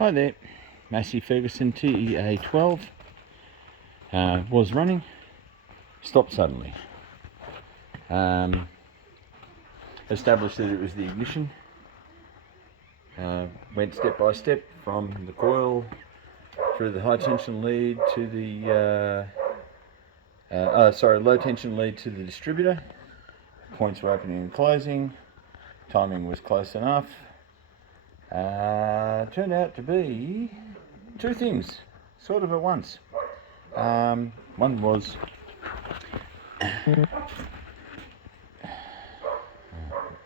Hi there, Massey Ferguson TEA-12 was running, stopped suddenly. Established that it was the ignition, went step by step from the coil through the high tension lead to the low tension lead to the distributor. Points were opening and closing, timing was close enough. Turned out to be two things, sort of at once. One was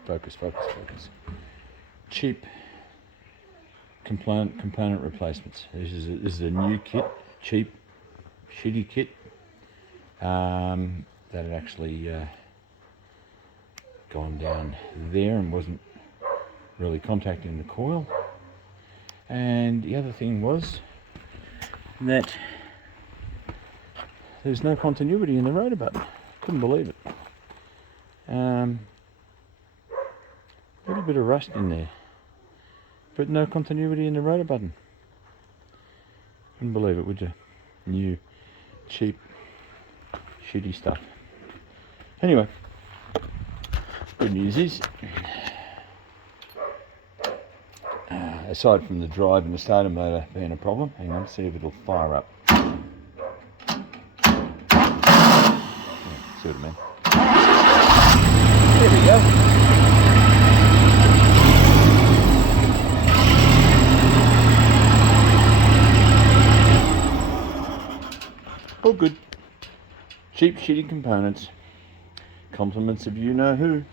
focus. Cheap component replacements. This is a new kit, cheap, shitty kit that had actually gone down there and wasn't really contacting the coil. And the other thing was that there's no continuity in the rotor button. Couldn't believe it. A little bit of rust in there, but no continuity in the rotor button. Couldn't believe it, would you? New, cheap, shitty stuff. Anyway, good news is, aside from the drive and the starter motor being a problem, hang on, see if it'll fire up. Yeah, see what I mean? There we go. All good. Cheap, shitty components. Compliments of you know who.